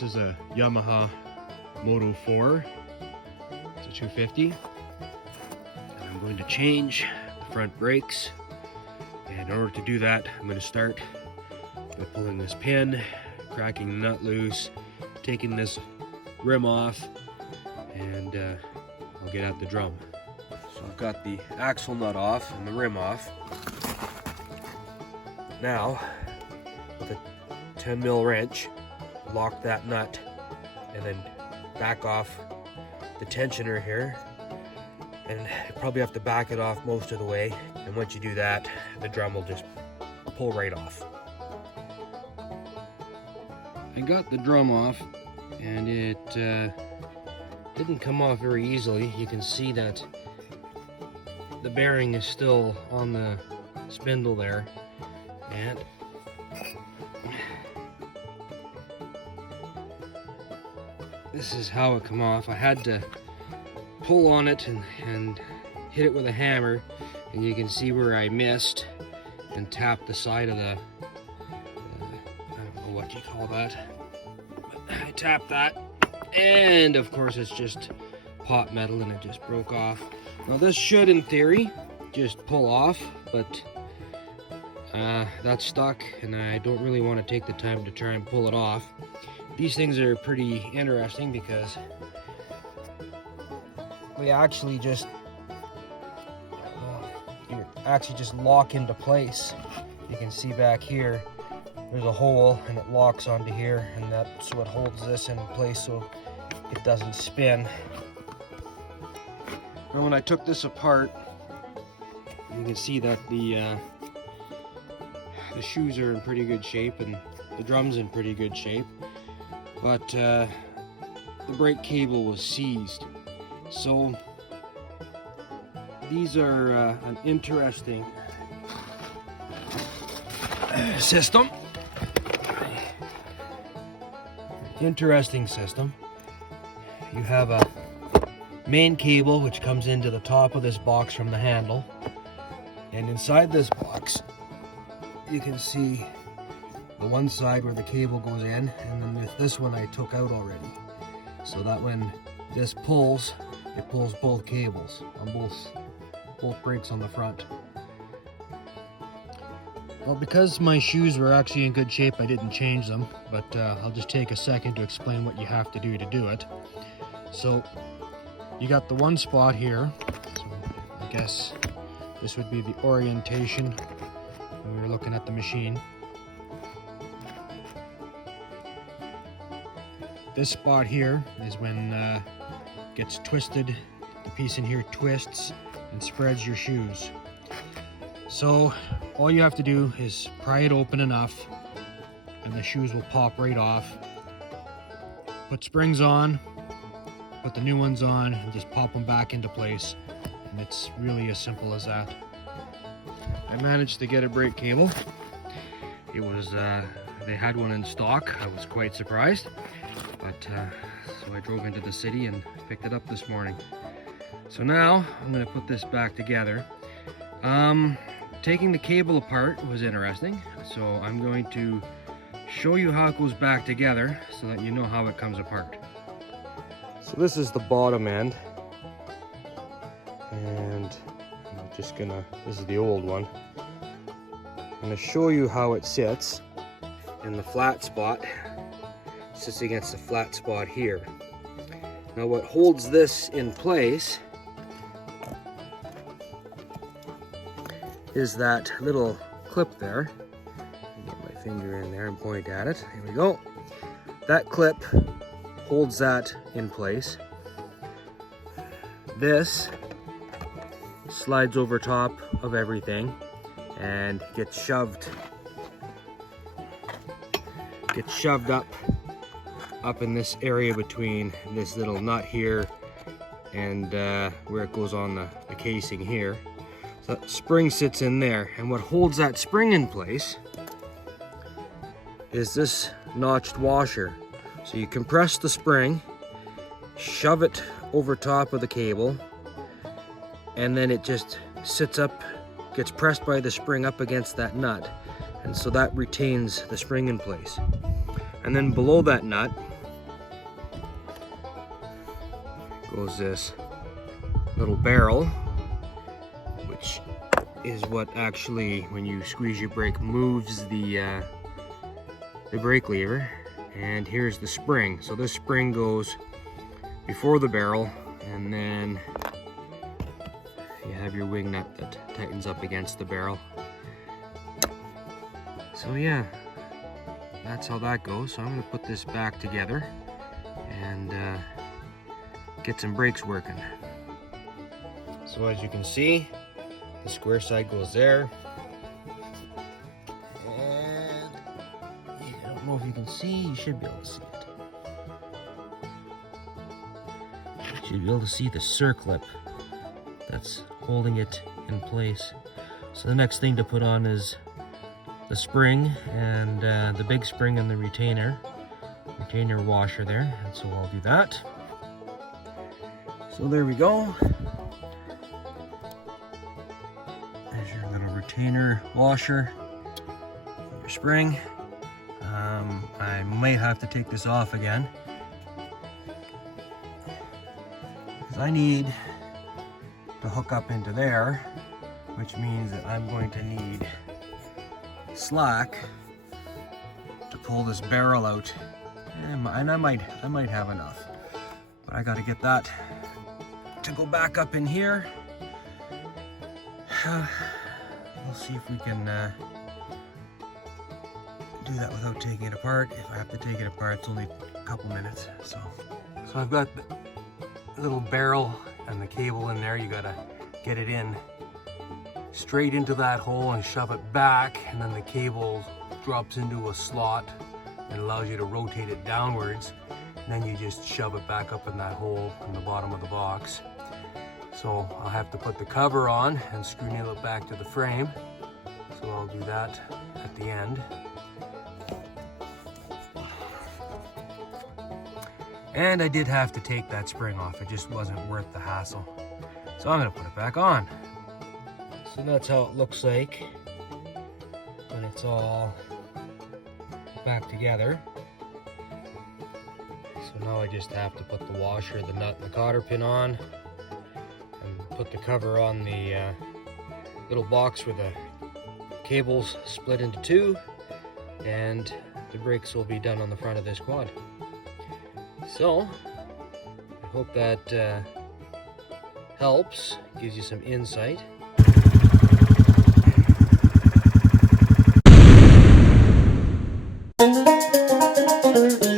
This is a Yamaha Moto4. It's a 250. And I'm going to change the front brakes. And in order to do that, I'm going to start by pulling this pin, cracking the nut loose, taking this rim off, and I'll get out the drum. So I've got the axle nut off and the rim off. Now, with a 10mm wrench, lock that nut and then back off the tensioner here, and you probably have to back it off most of the way, and once you do that, the drum will just pull right off. I got the drum off and it didn't come off very easily. You can see that the bearing is still on the spindle there, and this is how it come off. I had to pull on it and hit it with a hammer, and you can see where I missed and tapped the side of the I don't know what you call that, but I tapped that, and of course it's just pot metal and it just broke off. Now this should, in theory, just pull off, but that's stuck and I don't really want to take the time to try and pull it off. These things are pretty interesting because they actually just lock into place. You can see back here there's a hole and it locks onto here, and that's what holds this in place so it doesn't spin. Now when I took this apart, you can see that the shoes are in pretty good shape and the drum's in pretty good shape, but the brake cable was seized. So these are an interesting system. You have a main cable which comes into the top of this box from the handle, and inside this box you can see the one side where the cable goes in, and then this one I took out already, so that when this pulls, it pulls both cables on both brakes on the front. Well, because my shoes were actually in good shape, I didn't change them, but I'll just take a second to explain what you have to do it. So you got the one spot here, so I guess this would be the orientation when we were looking at the machine. This spot here is when it gets twisted, the piece in here twists and spreads your shoes. So all you have to do is pry it open enough and the shoes will pop right off. Put springs on, put the new ones on, and just pop them back into place, and it's really as simple as that. I managed to get a brake cable. It was they had one in stock. I was quite surprised, but so I drove into the city and picked it up this morning. So now I'm going to put this back together. Taking the cable apart was interesting, so I'm going to show you how it goes back together so that you know how it comes apart. So this is the bottom end, and I'm just gonna, this is the old one. I'm gonna show you how it sits in the flat spot. It sits against the flat spot here. Now what holds this in place is that little clip there. Get my finger in there and point at it. Here we go. That clip holds that in place. This slides over top of everything and gets shoved up in this area between this little nut here and where it goes on the casing here. So that spring sits in there, and what holds that spring in place is this notched washer. So you compress the spring, shove it over top of the cable, and then it just sits up, gets pressed by the spring up against that nut, and so that retains the spring in place. And then below that nut goes this little barrel, which is what actually, when you squeeze your brake, moves the brake lever. And here's the spring. So this spring goes before the barrel, and then you have your wing nut that tightens up against the barrel. So yeah, that's how that goes. So I'm going to put this back together and get some brakes working. So as you can see, the square side goes there. And I don't know if you can see, you should be able to see it. You should be able to see the circlip that's holding it in place. So the next thing to put on is the spring, and the big spring and the retainer washer there, and so I'll do that. So there we go. There's your little retainer washer, your spring. I might have to take this off again because I need to hook up into there, which means that I'm going to need slack to pull this barrel out, and I might have enough, but I got to get that to go back up in here. We'll see if we can do that without taking it apart. If I have to take it apart, it's only a couple minutes. So I've got the little barrel and the cable in there. You gotta get it in straight into that hole and shove it back, and then the cable drops into a slot and allows you to rotate it downwards, and then you just shove it back up in that hole in the bottom of the box. So I'll have to put the cover on and screw nail it back to the frame, so I'll do that at the end. And I did have to take that spring off, it just wasn't worth the hassle, so I'm going to put it back on. So that's how it looks like when it's all back together. So now I just have to put the washer, the nut, and the cotter pin on, and put the cover on the little box where the cables split into two, and the brakes will be done on the front of this quad. So I hope that helps, gives you some insight. Thank you.